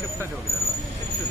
Shift ಆಗಿ ಹೋಗಿದಾರಲ್ಲ ಹೆಚ್ಚು.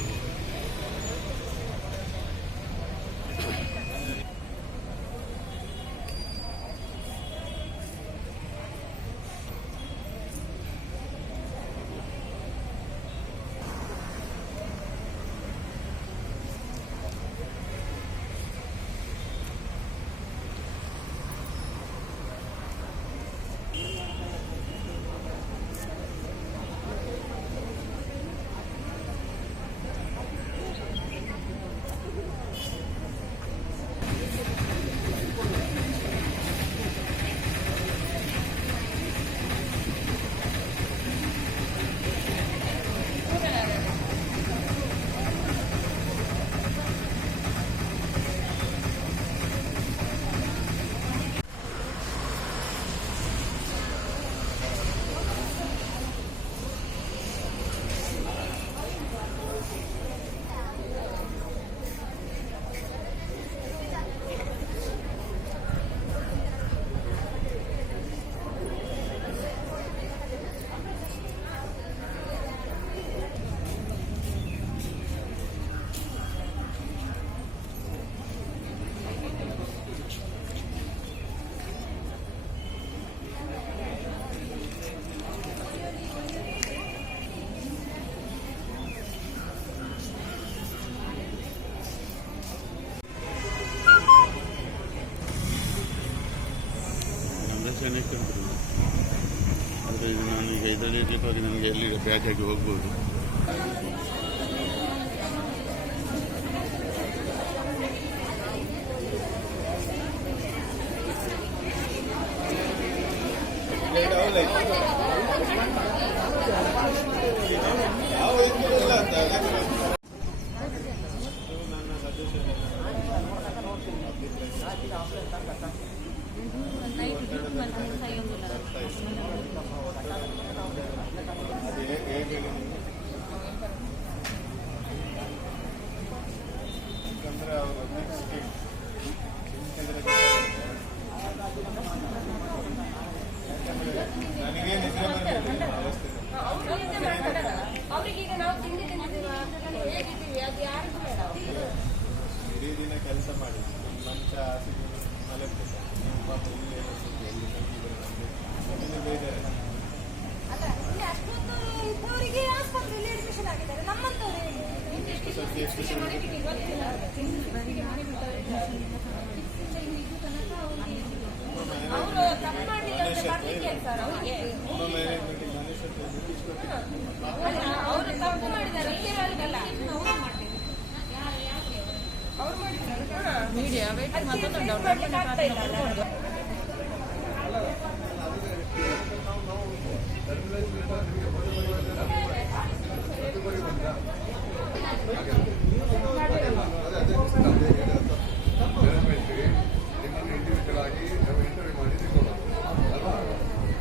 ಆದರೆ ನಾನು ಈಗ ಇದರಲ್ಲಿ ಇರಲಿಕ್ಕಾಗಿ ನನಗೆ ಎಲ್ಲಿ ಬ್ಯಾಗ್ ಆಗಿ ಹೋಗ್ಬೋದು. ಅವರಿಗೀಗ ನಾವು ಹೇಗಿದ್ದೀವಿ ಅದು ಯಾರಿಗೂ ಬೇಡ. ಇಡೀ ದಿನ ಕೆಲಸ ಮಾಡಿ ಮಂಚ ಬೇಜಾರೆ ಅಷ್ಟೊತ್ತವರಿಗೆ ಆಸ್ಪತ್ರೆಯಲ್ಲಿ ಅಡ್ಮಿಷನ್ ಆಗಿದ್ದಾರೆ. ನಮ್ಮಂತವ್ರು ಅವರು ತಪ್ಪು ಮಾಡಿಲ್ಲ ಸರ್. ಅವರು ತಪ್ಪು ಮಾಡಿದ್ದಾರೆ ಅವ್ರು ಮಾಡಿದ್ದಾರೆ ಮೀಡಿಯಾ ಆಗ್ತಾ ಇಲ್ಲ.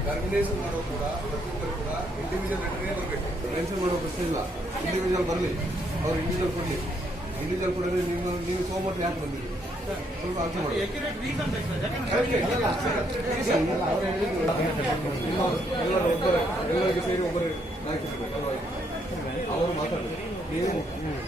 ಟರ್ಮಿನೇಷನ್ ಮಾಡೋ ಕೂಡ ಪ್ರತಿಯೊಬ್ಬರು ಕೂಡ ಇಂಡಿವಿಜುವಲ್ ಲೆಟರ್ಗೆ ಬರಬೇಕು. ಮೆನ್ಷನ್ ಮಾಡೋ ಪ್ರಶ್ನೆ ಇಲ್ಲ. ಇಂಡಿವಿಜುವಲ್ ಬರಲಿ, ಅವ್ರು ಇಂಡಿವಿಜುವಲ್ ಕೊಡಲಿ. ಇಂಡಿವಿಜುವಲ್ ಕೊಡಲಿ. ನೀವು ಸೋಮವಾರ ಯಾಕೆ ಬಂದಿರಿ ಸ್ವಲ್ಪ ಅರ್ಥ ಮಾಡಿ. ಎಲ್ಲರಿಗೆ ಸೇರಿ ಒಬ್ಬರೇ ನಾಯಕರು ಅವರು ಮಾತಾಡಲಿ. ನೀವು ನಿನ್ನೆ